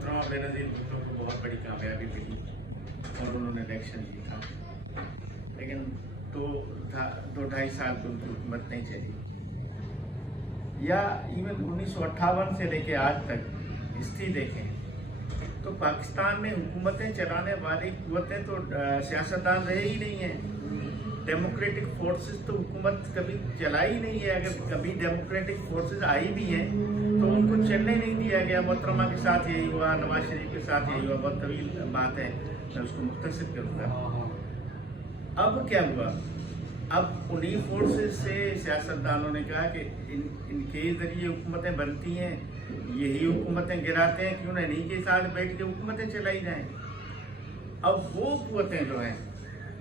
मोहतरमा बेनज़ीर भुट्टो को बहुत बड़ी कामयाबी मिली और उन्होंने इलेक्शन जीता, लेकिन दो ढाई साल तो उनकी हुकूमत नहीं चली। या इवन 1958 से लेके आज तक हिस्ट्री देखें तो पाकिस्तान में हुकूमतें चलाने वाली कुव्वतें तो सियासतदान रहे ही नहीं हैं। डेमोक्रेटिक फोर्सेस तो हुकूमत कभी चला ही नहीं है। अगर कभी डेमोक्रेटिक फोर्सेस आई भी हैं तो उनको चलने नहीं दिया गया। मोहतरमा के साथ यही हुआ, नवाज शरीफ के साथ यही हुआ। बहुत तवील बात है, मैं उसको मुख्तसर करूँगा। अब क्या हुआ? अब उन्हीं फोर्सेस से सियासतदानों ने कहा कि इनके ज़रिए हुकूमतें बनती हैं, यही हुकूमतें गिराते हैं, क्यों ना इन्हीं के साथ बैठ के हुकूमतें चलाई जाएं। अब वो कुव्वतें जो हैं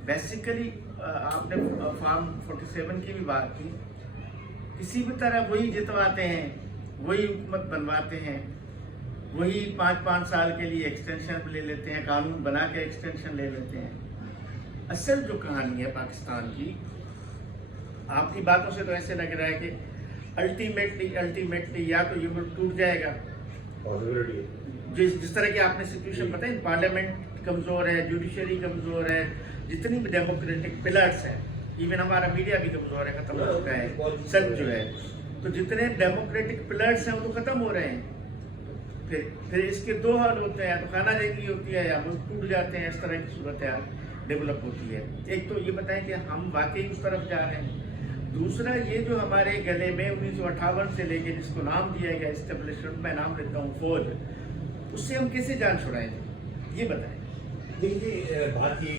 बेसिकली, आपने फार्म 47 की भी बात की, किसी भी तरह वही जितवाते हैं, वही हुकूमत बनवाते हैं, वही 5-5 साल के लिए एक्सटेंशन ले लेते हैं, कानून बना के एक्सटेंशन ले लेते हैं। असल जो कहानी है पाकिस्तान की, आपकी बातों से तो ऐसे लग रहा है कि अल्टीमेटली या तो ये मुल्क टूट जाएगा। जिस तरह की आपने सिचुएशन बताई, पार्लियामेंट कमज़ोर है, जुडिशरी कमज़ोर है, जितनी भी डेमोक्रेटिक पिलर्स हैं, इवन हमारा मीडिया भी कमज़ोर है, ख़त्म हो चुका है सब जो है। तो जितने डेमोक्रेटिक पिलर्स हैं वो तो ख़त्म हो रहे हैं। फिर इसके दो हाल होते हैं, या तो खाना जंगी होती है या मुल्क टूट जाते हैं। इस तरह की सूरत हाल डेवलप होती है। एक तो ये बताएं कि हम वाकई उस तरफ जा रहे हैं। दूसरा, ये जो हमारे गले में 1958 से लेके जिसको नाम दिया गया एस्टेब्लिशमेंट, मैं नाम लेता हूँ फौज, उससे हम कैसे जान छुड़ाएं, ये बताएं। देखिए, बात ये